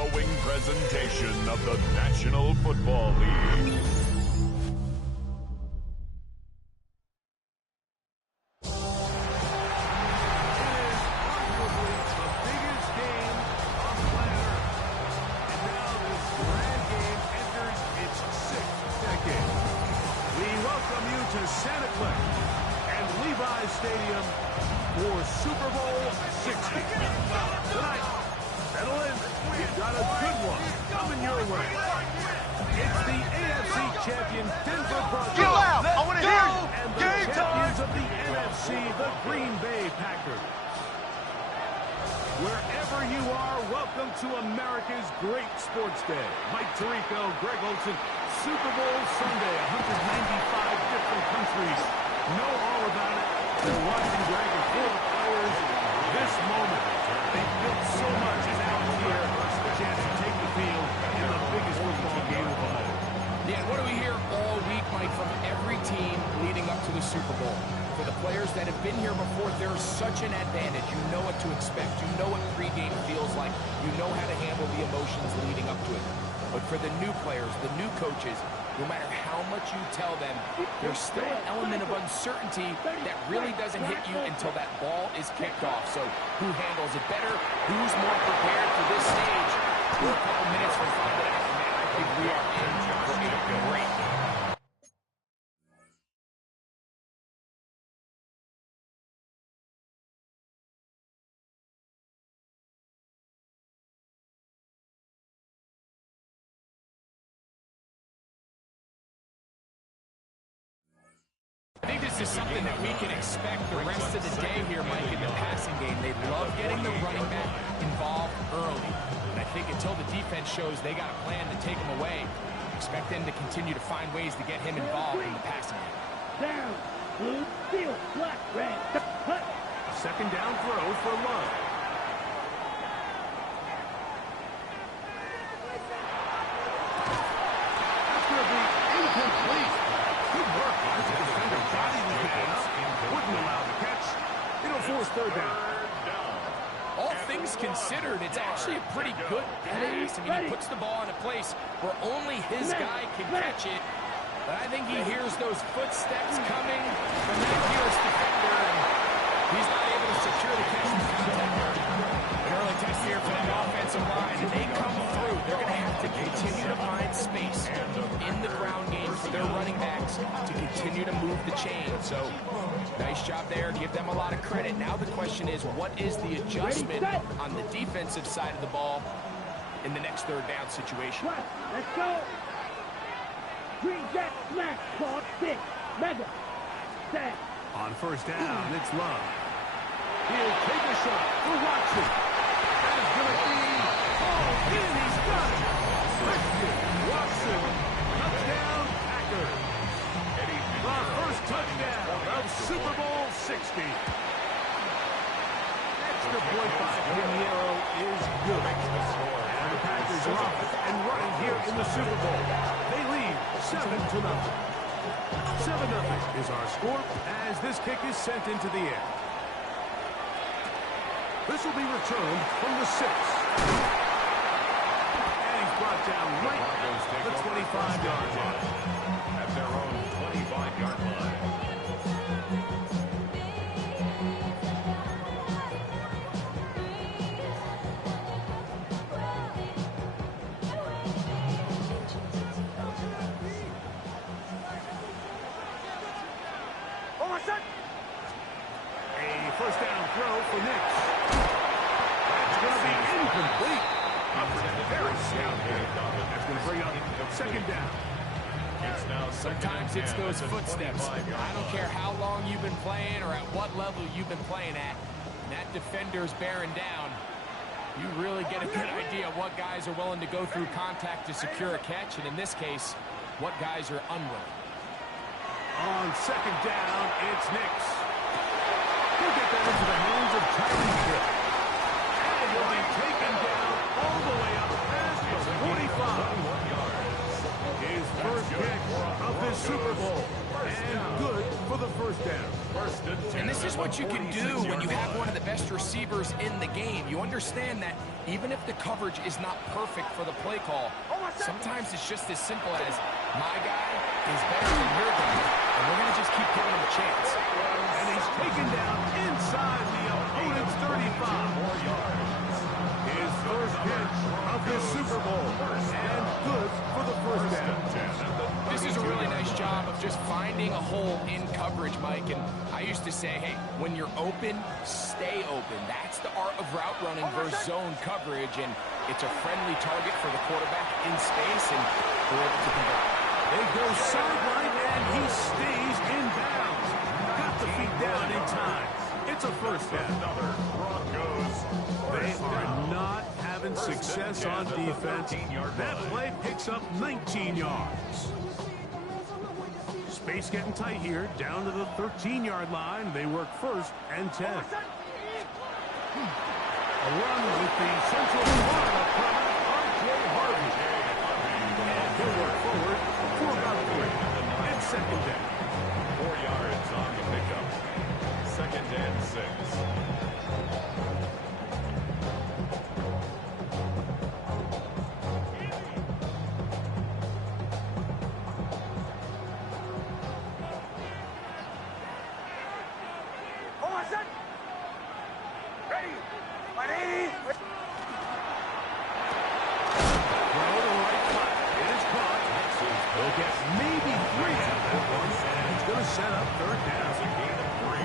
following presentation of the National Football League. Stadium for Super Bowl 60. Tonight, settle in. We've got a good one coming your way. It's the AFC champion Denver Broncos. Get loud! I want to hear you! And the champions of the NFC, the Green Bay Packers. Wherever you are, welcome to America's great sports day. Mike Tirico, Greg Olson, Super Bowl Sunday, 195 different countries. Know all about it. They're watching Greg and for the players this moment. They've built so much, and now it's here. A chance to take the field in the biggest football game of all. Yeah, what do we hear all week, Mike, from every team leading up to the Super Bowl? For the players that have been here before, there's such an advantage. You know what to expect. You know what pregame feels like. You know how to handle the emotions leading up to it. But for the new players, the new coaches, no matter how much you tell them, there's still an element of uncertainty that really doesn't hit you until that ball is kicked off. So who handles it better? Who's more prepared for this stage? We're a couple minutes from finding out, man. I think we are in for a great game. I think this is something that we can expect the rest of the day here, Mike, in the passing game. They love getting the running back involved early. And I think until the defense shows they got a plan to take him away, expect them to continue to find ways to get him involved in the passing game. Down, blue, field, black, red, cut. Second down throw for Love. That's going to be incomplete. Good work. The defender bodied the man up. Wouldn't allow the catch. It'll force third down. All things considered, it's actually a pretty good pass. I mean, he puts the ball in a place where only his guy can catch it. But I think he hears those footsteps coming from that nearest defender, and he's not able to secure the catch from contact. An early test here for that offensive line, and they come through. They're going to have to continue to find space in the ground game for their running backs to continue to move the chain. So, nice job there. Give them a lot of credit. Now the question is, what is the adjustment on the defensive side of the ball in the next third down situation? Let's go. Green Jack smash, caught, six, mega, set. On first down, it's Love. He'll take a shot for Watson. That is going to be, and he's got it. Christian Watson, touchdown Packers. The first touchdown of Super Bowl 60. Extra point by Pinheiro is good. And the Packers are off and running here in the Super Bowl. They lead 7-0. 7-0 is our score as this kick is sent into the air. This will be returned from the 6. And he's brought down right at the 25-yard line. At their own 25-yard line. A first down throw for Nix. That's going to be incomplete. Very sound here. That's going to bring up second down. Sometimes it's those footsteps. I don't care how long you've been playing or at what level you've been playing at. And that defender's bearing down. You really get a good idea of what guys are willing to go through contact to secure a catch, and in this case, what guys are unwilling. On second down, it's Nix. He'll get that into the hands of Tyreek Hill. And he'll be taken down all the way up past the 45. His first kick of this Super Bowl. And good for the first down. And this is what you can do when you have one of the best receivers in the game. You understand that even if the coverage is not perfect for the play call, sometimes it's just as simple as my guy is better than your guy, and we're going to just keep giving him a chance. And he's taken down inside the opponent's 35. His first pitch of the Super Bowl, and good for the first down. This is a really nice job of just finding a hole in coverage, Mike. And I used to say, hey, when you're open, stay open. That's the art of route running versus zone coverage, and it's a friendly target for the quarterback in space, and we're able to convert. They go sideline, and he stays in bounds. Got the feet down in time. It's a first down. They are not having success on defense. That play picks up 19 yards. Space getting tight here, down to the 13-yard line. They work first and 10. A run with the Central Florida product, R.J. Harvey. And he'll work forward for about 3. And second down. 4 yards on the pickup. Second and 6. Set up third down. A gain of 3.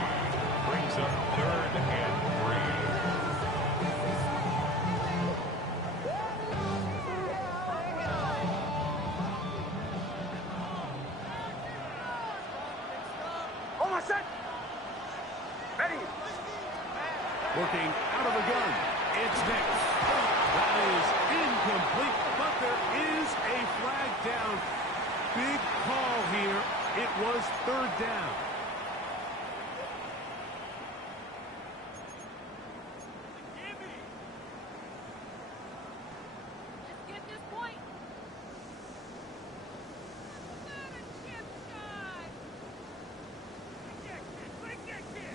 Brings up third and 3. Almost set. Ready. Working out of the gun. It's Nix. That is incomplete, but there is a flag down. Big call here. It was third down. Let's get this point.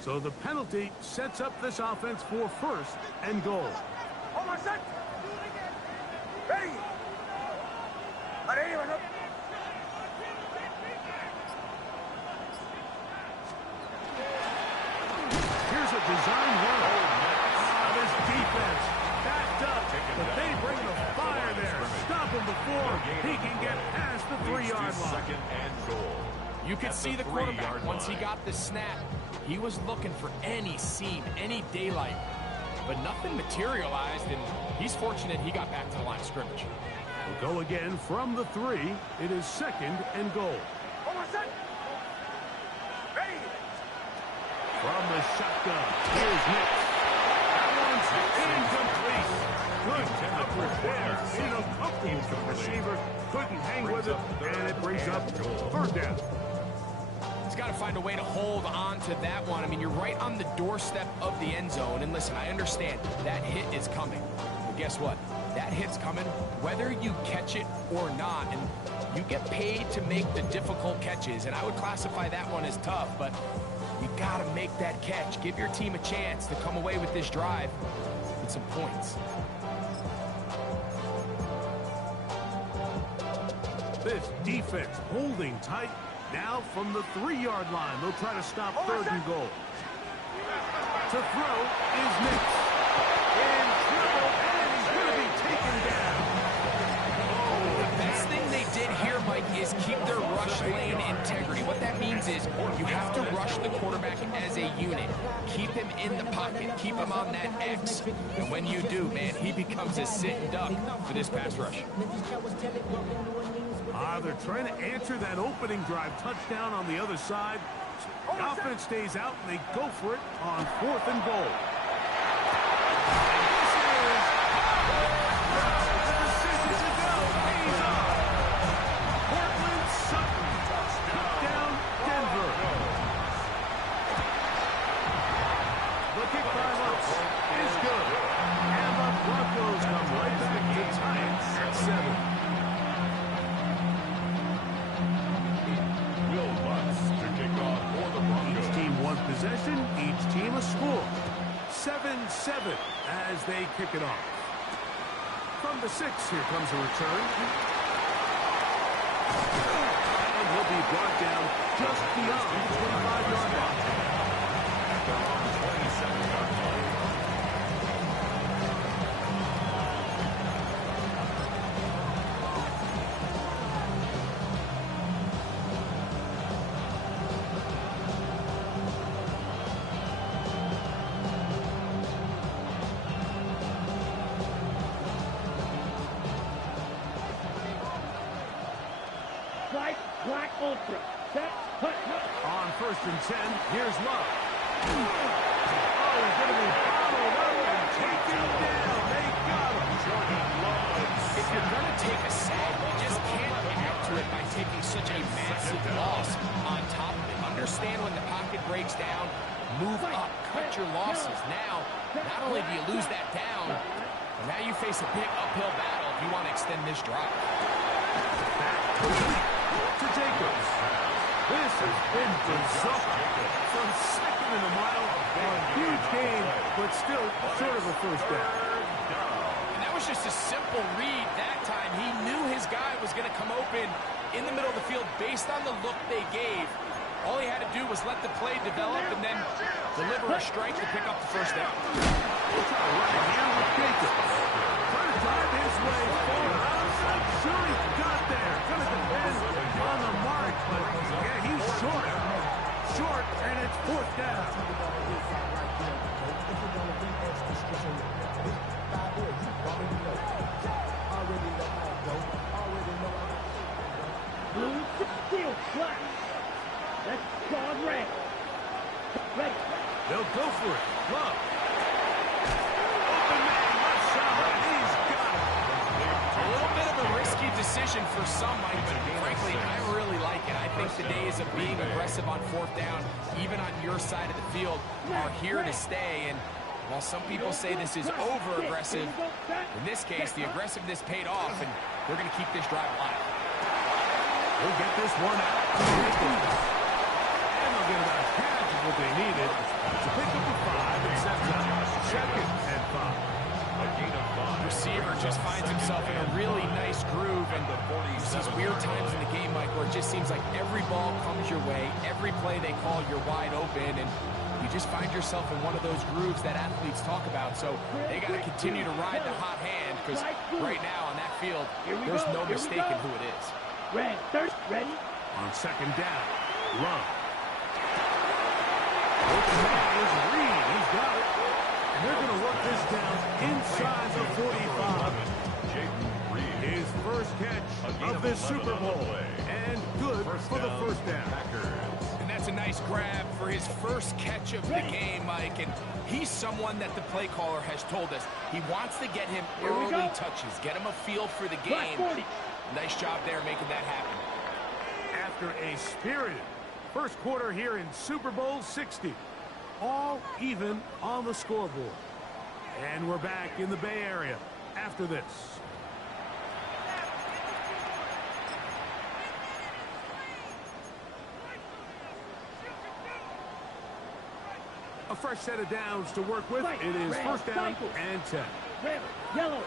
So the penalty sets up this offense for first and goal. Almost set. Ready. Here's a design run. This defense backed up, but they bring the fire there. Stop him before he can get past the 3-yard line. Second and goal. You could see the quarterback once he got the snap. He was looking for any seam, any daylight, but nothing materialized, and he's fortunate he got back to the line of scrimmage. We'll go again from the 3. It is second and goal. Ready. From the shotgun, here's Nix. That one's incomplete. Good coverage there. In a comfortable for the receiver. Couldn't hang with it, and it brings up third down. He's got to find a way to hold on to that one. I mean, you're right on the doorstep of the end zone. And listen, I understand that hit is coming. But guess what? That hit's coming whether you catch it or not. And you get paid to make the difficult catches. And I would classify that one as tough, but you got to make that catch. Give your team a chance to come away with this drive with some points. This defense holding tight. Now from the 3-yard line, they'll try to stop third and goal. To throw is Nix. In trouble, and he's going to be taken down. The best thing they did here, Mike, is keep their rush lane integrity. What that means is you have to rush the quarterback as a unit. Keep him in the pocket. Keep him on that X. And when you do, man, he becomes a sit and duck for this pass rush. They're trying to answer that opening drive touchdown on the other side. The offense stays out, and they go for it on 4th and goal. And this is the decision to go. Pays off. Portland Sutton. Touchdown, Denver. The kick by Lutz is good. And the Broncos come right back to tie it at 7. Will Lutz to kick off for the Broncos. 7 as they kick it off. From the 6, here comes a return. And he'll be brought down just beyond the 25-yard line. At their own 27-yard line. Black Ultra. Set. Hut. On 1st and 10, here's Love. Oh, he's going to be followed up and taken down. They got him. Jordan Love. If you're going to take a sack, you just can't add to it by taking such a massive loss on top of it. Understand when the pocket breaks down, move up, cut your losses. Now, not only do you lose that down, but now you face a big uphill battle if you want to extend this drive. To Jacobs. This has been bizarre. From second in a mile, a huge gain, but still short of a first down. And that was just a simple read that time. He knew his guy was going to come open in the middle of the field based on the look they gave. All he had to do was let the play develop and then deliver a strike to pick up the first down. Right here with Jacobs. Trying to drive his way forward. I'm not sure he got there. Going to depend on the mark, but yeah, he's short. Short, and it's 4th down. Blue steel flat. That's gone red. Ready. They'll go for it. Love. Open man, left side. He's got it. A little bit of a risky decision for some, Mike, but frankly, I really like it. I think the days of being aggressive on 4th down, even on your side of the field, are here to stay. And while some people say this is over-aggressive, in this case, the aggressiveness paid off, and they're going to keep this drive alive. We'll get this one out. And they'll get about half of what they needed to pick up the 5 and set up 2nd and 5. A gain of 5. Receiver just finds himself in a really nice groove, and there's these weird times in the game, Mike, where it just seems like every ball comes your way, every play they call, you're wide open, and you just find yourself in one of those grooves that athletes talk about. So they got to continue to ride the hot hand, because right now on that field, there's no mistaking who it is. Red. Thirst. Ready. On 2nd down, Love. Open man is Reed. He's got it. And they're going to work this down inside the 45. His first catch of this Super Bowl. And good for the first down. And that's a nice grab for his first catch of the game, Mike. And he's someone that the play caller has told us he wants to get him early touches, get him a feel for the game. Nice job there making that happen. After a spirited first quarter here in Super Bowl 60. All even on the scoreboard. And we're back in the Bay Area after this. A fresh set of downs to work with. It is 1st down and 10. Red. Yellow.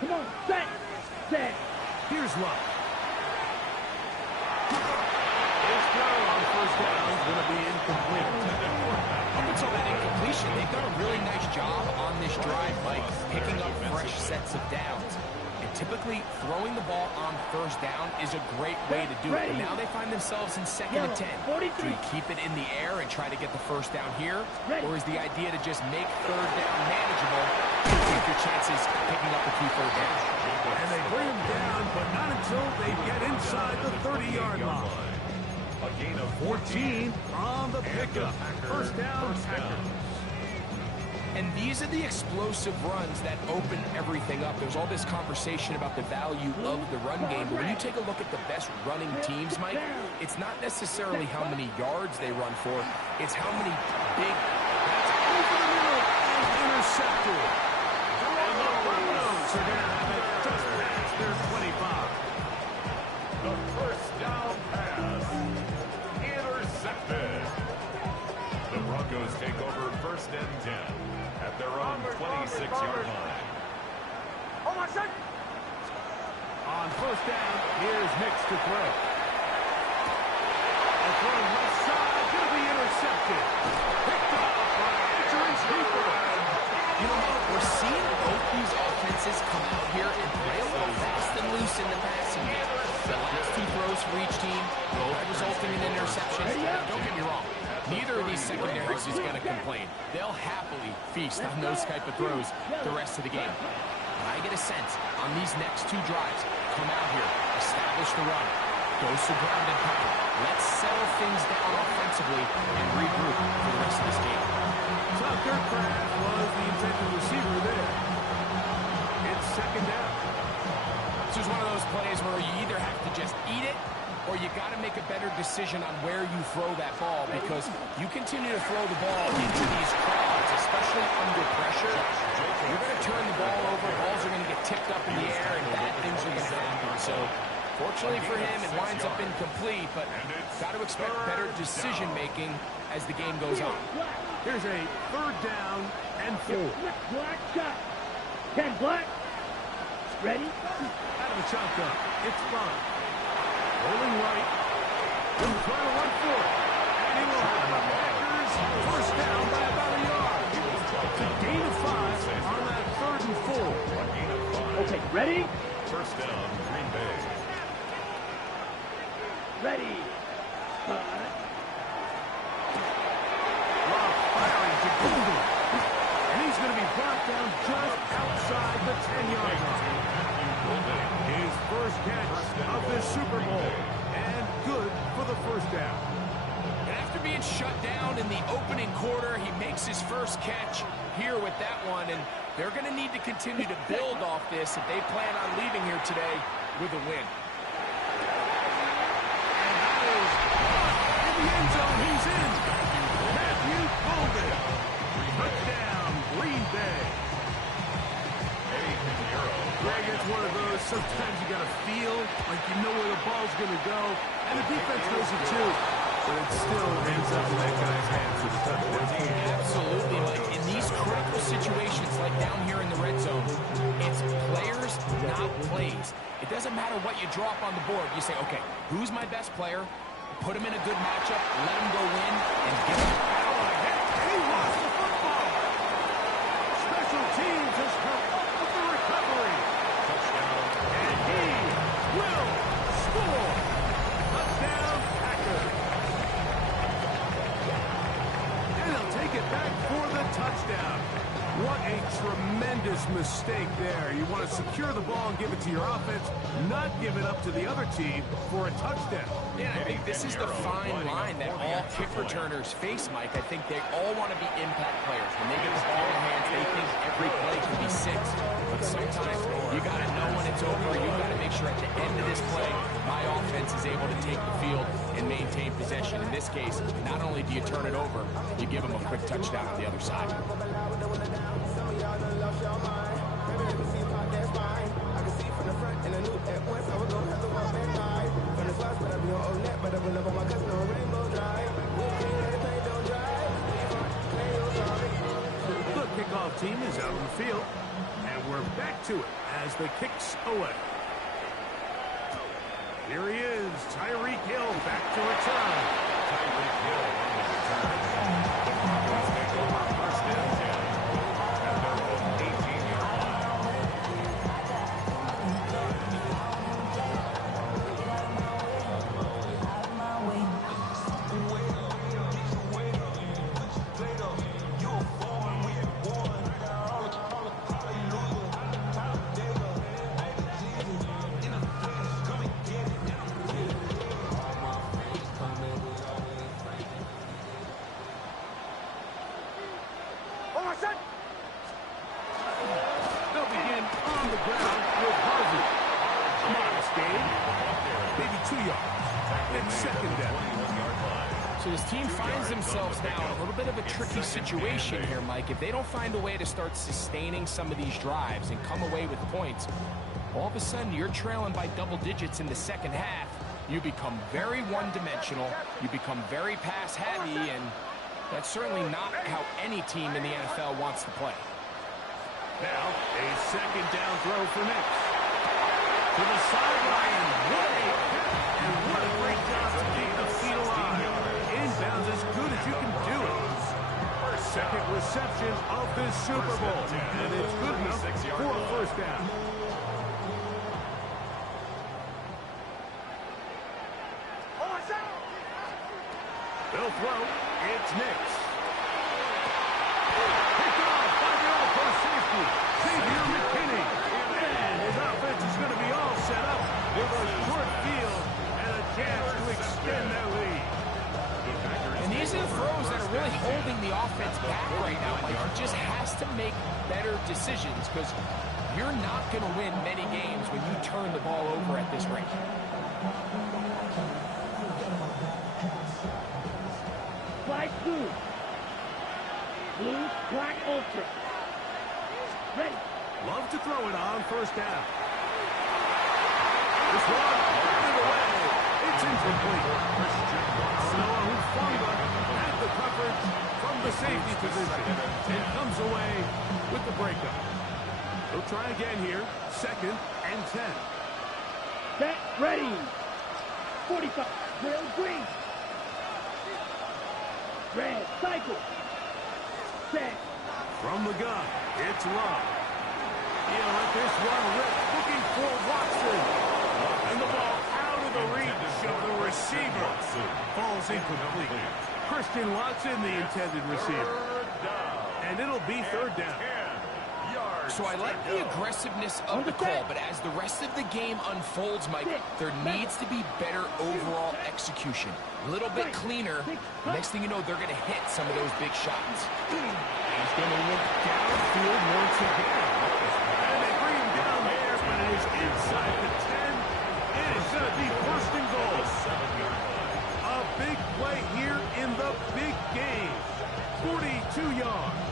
Come on. Set. Set. Here's Love. His throw on 1st down is going to be incomplete. Up until that incompletion, they've done a really nice job on this drive, Mike, picking up fresh sets of downs. And typically, throwing the ball on 1st down is a great way to do it. And now they find themselves in 2nd and 10. Do you keep it in the air and try to get the 1st down here? Or is the idea to just make 3rd down manageable and take your chances picking up a few 3rd downs? And they bring him down, but not until they get inside the 30-yard line. A gain of 14 on the pickup. 1st down, Packers. And these are the explosive runs that open everything up. There's all this conversation about the value of the run game. But when you take a look at the best running teams, Mike, it's not necessarily how many yards they run for. It's how many big... That's over the middle and intercepted. And the Broncos are going to have it just past their 25. the first down pass. Intercepted. The Broncos take over 1st and 10 at their own On first down, here's Nix to throw. A throw left side, going to be intercepted. Picked off by Edger's Hooper. You know, Mike, we're seeing both these offenses come out here and play a little fast and loose in the passing game. The last two throws for each team, both resulting in interceptions. Don't get me wrong, neither of these secondaries is going to complain. They'll happily feast on those type of throws the rest of the game. But I get a sense on these next two drives, come out here, establish the run, goes to ground and pound. Let's settle things down offensively and regroup for the rest of this game. Tucker Craft was the intended receiver there. It's second down. This is one of those plays where you either have to just eat it or you got to make a better decision on where you throw that ball, because you continue to throw the ball into these crowds, especially under pressure, you're going to turn the ball over, balls are going to get tipped up in the air, and bad things are going to happen. So, fortunately for him, it winds up incomplete, but got to expect better decision-making as the game goes on. Here's a third down and 4. Black shot. 10 black. Ready? Out of the shotgun. It's fine. Rolling right. He'll try to run for it. And he will have the Packers first down by about a yard. It's a gain of 5 on that 3rd and 4. Okay, ready? First down, Green Bay. Ready. Love firing to Golden. And he's going to be brought down just outside the 10-yard line. His first catch of this Super Bowl. And good for the first down. And after being shut down in the opening quarter, he makes his first catch here with that one, and they're going to need to continue to build off this if they plan on leaving here today with a win. And that is in the end zone. He's in. Matthew Golden. Touchdown, Green Bay. Greg, it's one of those, sometimes you got to feel like you know where the ball's going to go, and the defense knows it too, but it still ends up in that guy's hands for the touchdown. Absolutely, Mike. In these critical situations, like down here in the red zone, it's players, not plays. It doesn't matter what you drop on the board. You say, okay, who's my best player? Put him in a good matchup, let him go win, and get him. And he lost the football. Special teams has come up with the recovery. And he will score. Touchdown, Packers. And they'll take it back for the touchdown. What a tremendous mistake there. You want to secure the ball and give it to your offense, not give it up to the other team for a touchdown. Yeah, I think this is the fine line that all kick returners face, Mike. I think they all want to be impact players. When they get the ball in their hands, they think every play can be 6. But sometimes you got to know when it's over. You got to make sure at the end of this play, my offense is able to take the field and maintain possession. In this case, not only do you turn it over, you give them a quick touchdown on the other side. The kickoff team is out on the field, and we're back to it as the kicks away. Here he is, Tyreek Hill back to return. Tyreek Hill on the return. The Broncos take over first and 10 at their own 18-yard line. They'll begin on the ground with Harvey. Modest gain, maybe 2 yards. And second down. So this team finds themselves now in a little bit of a tricky situation here, Mike. If they don't find a way to start sustaining some of these drives and come away with points, all of a sudden you're trailing by double digits in the second half. You become very one-dimensional. You become very pass-heavy, and that's certainly not how any team in the NFL wants to play. Now, a second down throw for next. To the sideline. And what a great job to keep the feet alive. Inbounds as good as you can do it. Second reception of this Super Bowl. And it's good enough for a first down. They'll throw. It's Knicks. Picked off by the all-post safety, Xavier McKinney. And his offense is going to be all set up with a short field and a chance to extend their lead. And these are the throws that are really holding the offense back right now. Like, he just has to make better decisions because you're not going to win many games when you turn the ball over at this rate. Flag blue. Blue, black, ultra. Ready. Love to throw it on first down. This one, batted away. It's incomplete. Noah Hufanga had the coverage from the safety position and comes away with the breakup. They'll try again here. 2nd and 10. Set, ready. 45. Drill, green. Red, cycle. Set. From the gun, it's Love. He'll let this one rip, looking for Watson. And the ball out of the reach of the receiver. Falls incomplete. Christian Watson, the intended receiver. And it'll be 3rd down. So I like the aggressiveness of the call, but as the rest of the game unfolds, Mike, there needs to be better overall execution. A little bit cleaner. Next thing you know, they're going to hit some of those big shots. He's going to look downfield once again. And they bring him down there, but it is inside the 10. It is going to be 1st and goal. A big play here in the big game. 42 yards.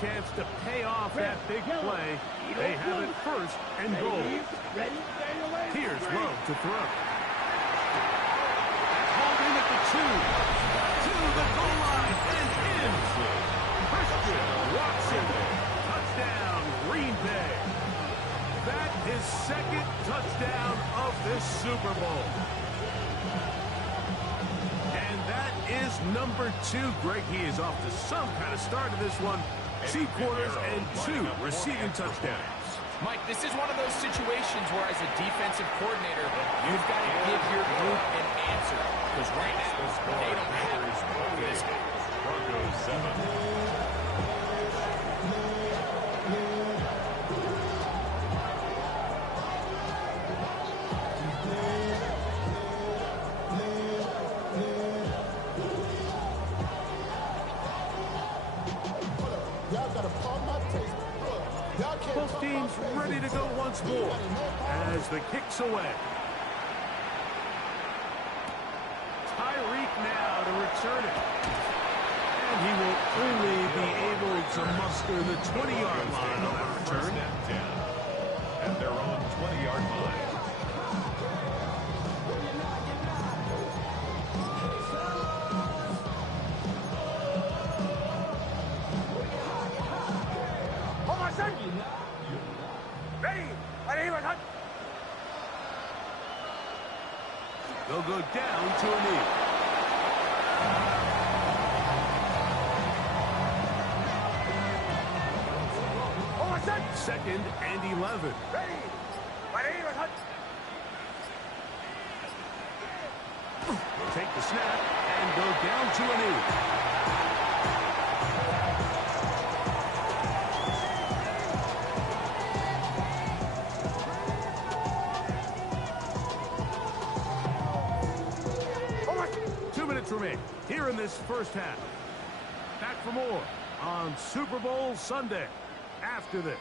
Chance to pay off that big play. They have it 1st and goal. Here's Love to throw. Hauled in at the 2. To the goal line and in. Christian Watson. Touchdown, Green Bay. That is 2nd touchdown of this Super Bowl. And that is number 2. Greg, he is off to some kind of start to this one. 2 quarters and 2 receiving touchdowns. Mike, this is one of those situations where as a defensive coordinator, you've got to give your group an answer. Because right now, they don't have it for this guy. Broncos 7. Both teams ready to go once more as the kick's away. Tyreek now to return it. And he will only be able to muster the 20-yard line on that return. At their own 20-yard line. They'll go down to a knee. 2nd and 11. They'll take the snap and go down to a knee. Remaining here in this first half. Back for more on Super Bowl Sunday after this.